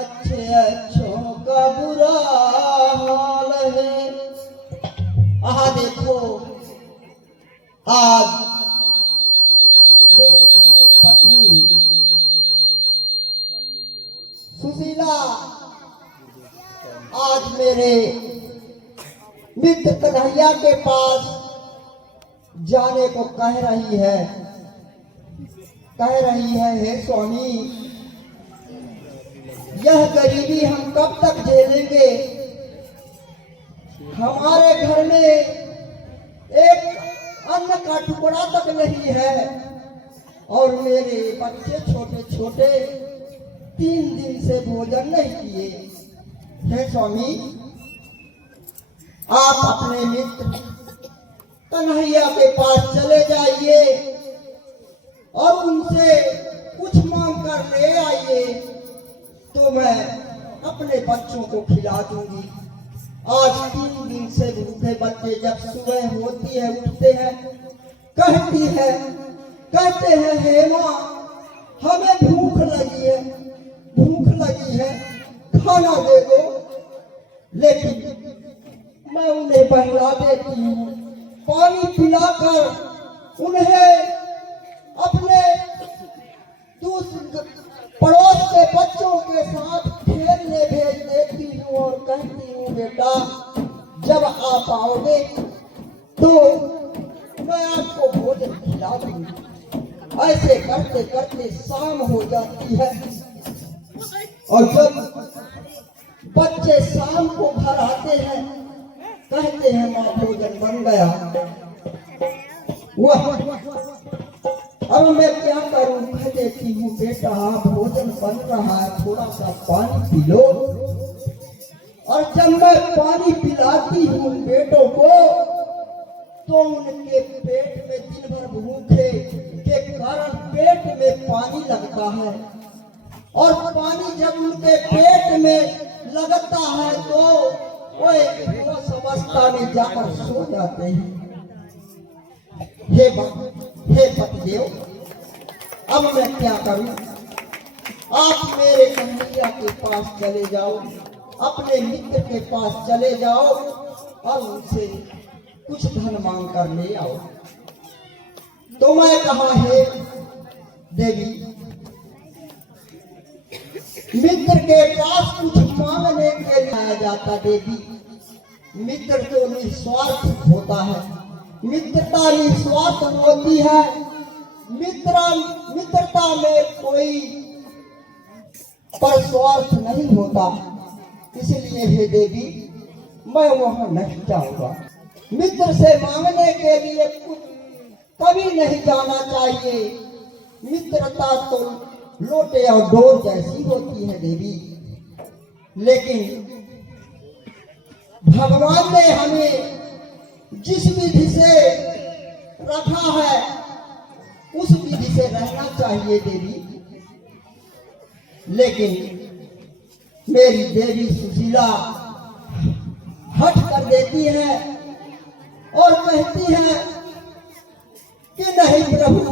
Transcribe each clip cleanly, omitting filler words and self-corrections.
अच्छे अच्छों का बुरा हाल है। आहा देखो, आज मेरी पत्नी सुशीला आज मेरे मित्र कन्हैया के पास जाने को कह रही है। हे स्वामी, यह गरीबी हम कब तक झेलेंगे? हमारे घर में एक अन्न का टुकड़ा तक नहीं है और मेरे बच्चे छोटे छोटे 3 दिन से भोजन नहीं किए। हे स्वामी, आप अपने मित्र कन्हैया के पास चले जाइए और उनसे कुछ मांग कर ले आइए, तो मैं अपने बच्चों को खिला दूंगी। आज 3 दिन से भूखे बच्चे जब सुबह होती है उठते हैं, कहते हैं हे माँ, हमें भूख लगी है, खाना दे दो। लेकिन मैं उन्हें बहला देती हूँ, पानी पिलाकर उन्हें अपने पड़ोस के बच्चों के साथ खेलने भेज देती हूँ और कहती हूँ बेटा, जब आप आओगे तो मैं आपको भोजन खिला दूंगी। ऐसे करते करते शाम हो जाती है और जब बच्चे शाम को घर आते हैं, कहते हैं माँ भोजन बन गया। अब मैं क्या करूं? कह देती हूँ बेटा भोजन बन रहा है, थोड़ा सा पानी पी लो। और जब मैं पानी पिलाती हूँ बेटों को, तो उनके पेट में दिन भर भूखे के कारण पेट में पानी लगता है और पानी जब उनके पेट में लगता है तो वो एक अवस्था में जाकर सो जाते हैं। हे पतिदेव, अब मैं क्या करूं? आप मेरे कन्हैया के पास चले जाओ, अपने मित्र के पास चले जाओ और उनसे कुछ धन मांग कर ले आओ। तो मैं कहा, हे देवी, मित्र के पास कुछ मांगने के लिए आया जाता। देवी, मित्र तो निस्वार्थ होता है, मित्रता निस्वार्थ होती है। मित्रता में कोई परस्वार्थ नहीं होता। इसलिए हे देवी, मैं वहां नहीं जाऊंगा। मित्र से मांगने के लिए कुछ कभी नहीं जाना चाहिए। मित्रता तो लोटे और डोर जैसी होती है देवी, लेकिन भगवान ने हमें जिस विधि से रखा है उस विधि से रहना चाहिए देवी। लेकिन मेरी देवी सुशीला हट कर देती है और कहती है कि नहीं प्रभु,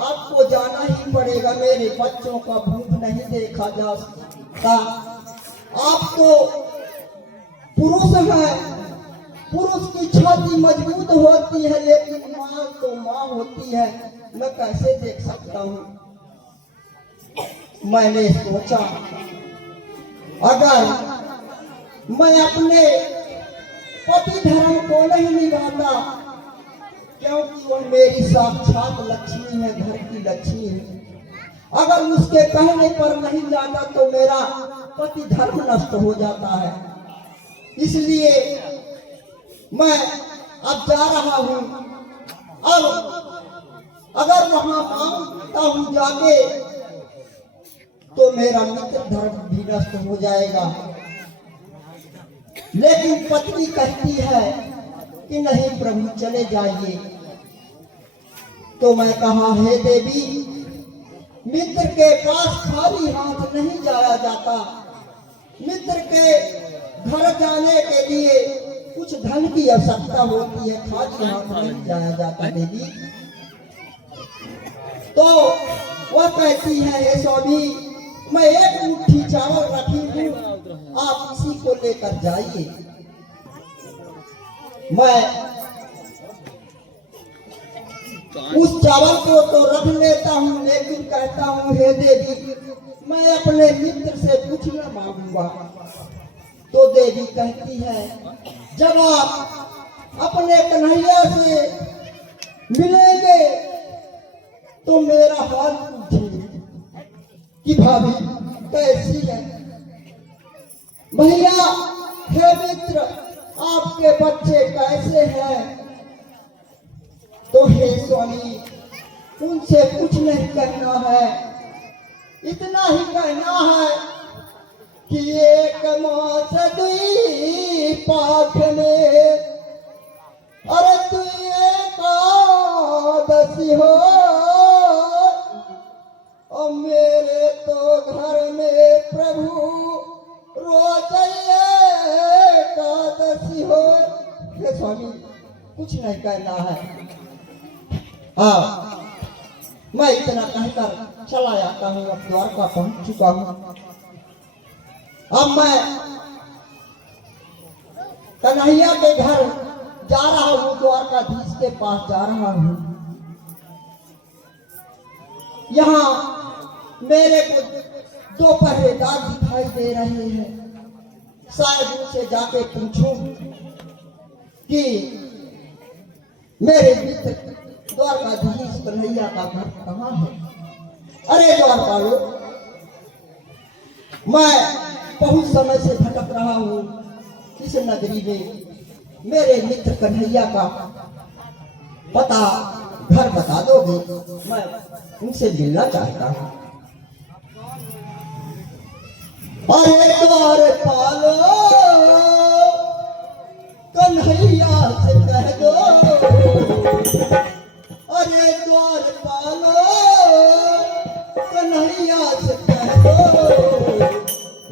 आपको जाना ही पड़ेगा, मेरे बच्चों का भूख नहीं देखा जा सकता। आप तो पुरुष हैं, पुरुष की छाती मजबूत होती है, लेकिन माँ तो माँ होती है, मैं कैसे देख सकता हूँ। मैंने सोचा अगर मैं अपने पति धर्म को नहीं निभाता, क्योंकि वह मेरी साक्षात लक्ष्मी है, घर की लक्ष्मी है, अगर उसके कहने पर नहीं जाता तो मेरा पति धर्म नष्ट हो जाता है। इसलिए मैं अब जा रहा हूँ और अगर वहां मांगता हूँ जाके तो मेरा मित्र धर्म भी नष्ट हो जाएगा। लेकिन पत्नी कहती है कि नहीं प्रभु चले जाइए। तो मैं कहा, हे देवी, मित्र के पास खाली हाथ नहीं जाया जाता। मित्र के घर जाने के लिए कुछ धन की आवश्यकता होती है, खाली हाथ नहीं जाया जाता देवी। तो वह कहती है, हे स्वामी, मैं एक मुट्ठी चावल रखी हूँ, आप इसी को लेकर जाइए। मैं उस चावल को तो रख लेता हूँ, लेकिन कहता हूँ हे देवी, मैं अपने मित्र से कुछ न मांगूंगा। तो देवी कहती है, जब आप अपने कन्हैया से मिलेंगे तो मेरा हाल पूछिए कि भाभी कैसी है। भैया हे मित्र, आपके बच्चे कैसे हैं? तो हे स्वामी, उनसे कुछ नहीं कहना है, इतना ही कहना है कि एक मास दुई पाख में, अरे तू एकादशी हो, और मेरे तो घर में प्रभु रोज एकादशी हो। हे स्वामी, कुछ नहीं कहना है। मैं इतना कहकर चला जाता हूँ, अब द्वारका पहुंच चुका हूँ। अब मैं कन्हैया के घर जा रहा हूँ, द्वारकाधीश के पास जा रहा हूँ। यहाँ मेरे को दो पहरेदार दिखाई दे रहे हैं। शायद उनसे जाके पूछूं कि मेरे मित्र द्वारकाधीश कन्हैया का घर कहाँ है। अरे द्वारका लोग, मैं बहुत समय से भटक रहा हूँ इस नगरी में। मेरे मित्र कन्हैया का पता, घर बता दोगे? मैं उनसे मिलना चाहता हूँ। अरे द्वारपालो, कन्हैया से कह दो, अरे द्वारपालो, कन्हैया से कह दो,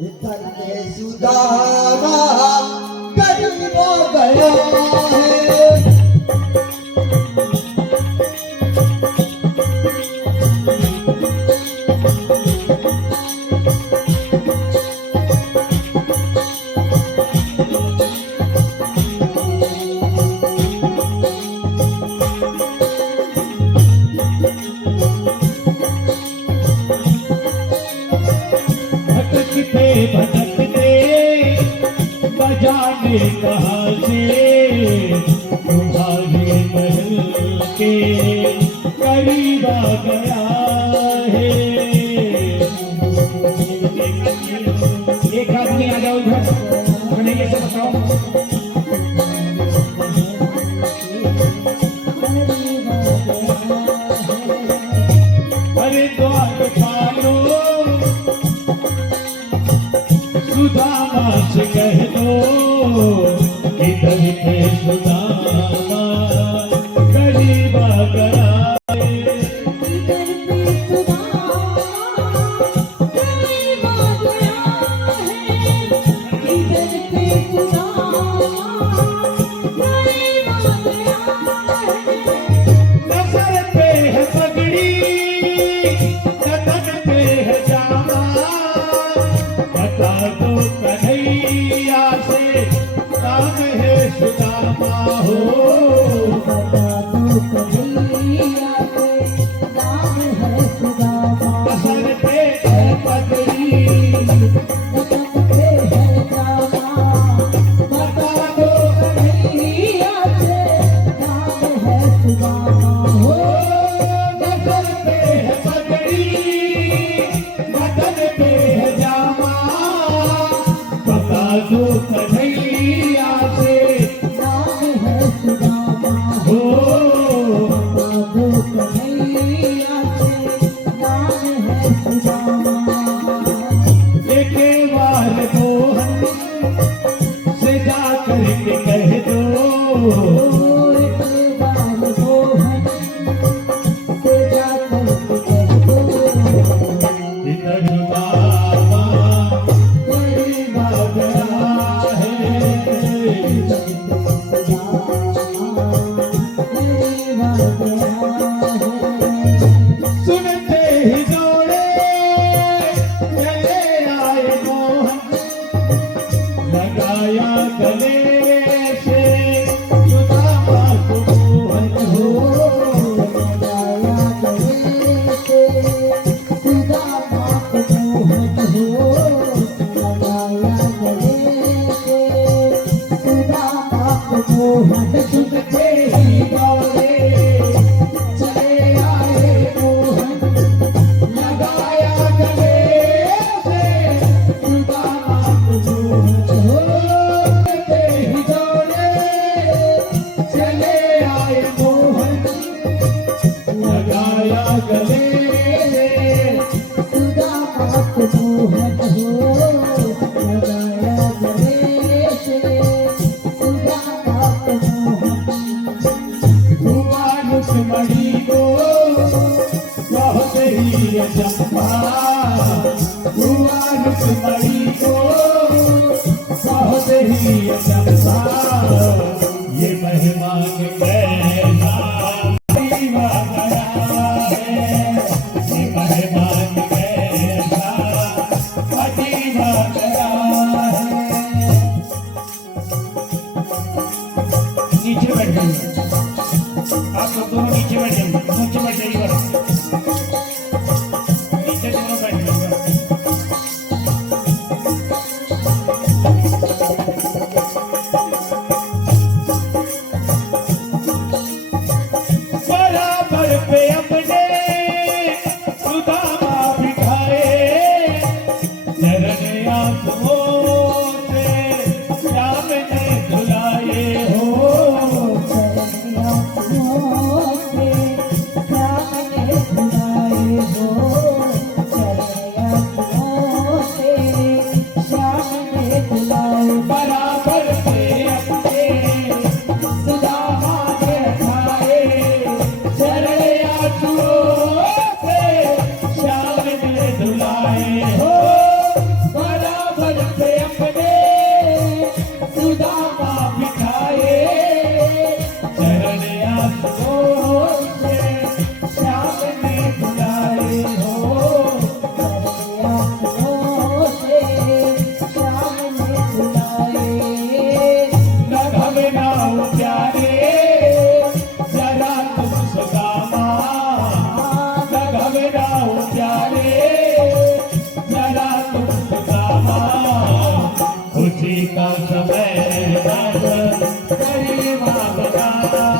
इधर ने सुदामा गरीब हो गया है। जाने कहाँ से तुम्हारे महल के करीब आ गया है। एक आदमी आ जाओ इधर, कन्हैया से बताओ। अरे द्वारपालो, सुदामा से कह दो, इधर पे सुदामा करीब आ गया है। इधर पे सुदामा करीब आ गया है। इधर पे सुदामा करीब आ गया है। नजर पे चंपा हुआ रुक्मणी को बहुत ही चंपा ये मेहमान कैसा दीवा गया है ये मेहमान कैसा दीवा गया है नीचे बैठ जाइए आप लोग दोनों नीचे बैठ जाइए नीचे बैठ जाइए नीचे दोनों बैठ जाइए बराबर पे अपने सुदामा बिठाए चरण आंखों से श्याम ने धुलाए हो बराबर पे अपने सुदामा बिठाए चरण आंखों से श्याम ने धुलाए हो बराबर पे अपने सुदामा बिठाए चरण आंखों से श्याम ने धुलाए हो न घबराओ प्यारे जरा तुम सुदामा न घबराओ प्यारे जरा तुम सुदामा खुशी का समय अब करीब आ गया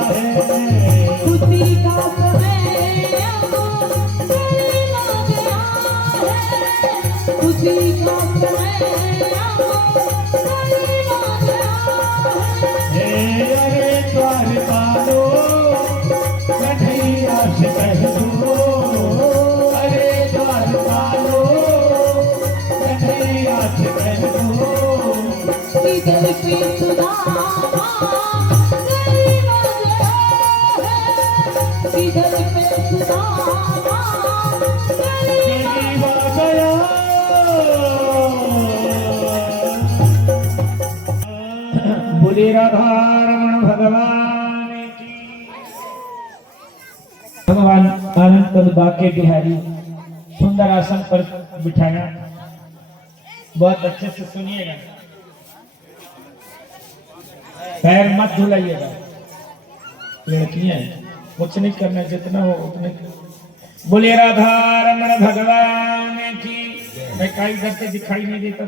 है खुशी का समय अब करीब आ गया है खुशी का समय अब करीब आ गया है अरे द्वार पालो कन्हैया से कह दो अरे द्वार पालो कन्हैया से कह दो इधर पे सुदामा गरीब आ गया है इधर पे सुदामा गरीब आ गरीब आ गया बोले राधा रमण भगवान की भगवान आनंद पद बाके बिहारी सुंदर आसन पर बिठाया बहुत अच्छे से सुनिएगा पैर मत धुलाइएगा लड़कियां कुछ नहीं करना जितना हो उतने बोले राधा रमण भगवान की मैं काई करके दिखाई नहीं देता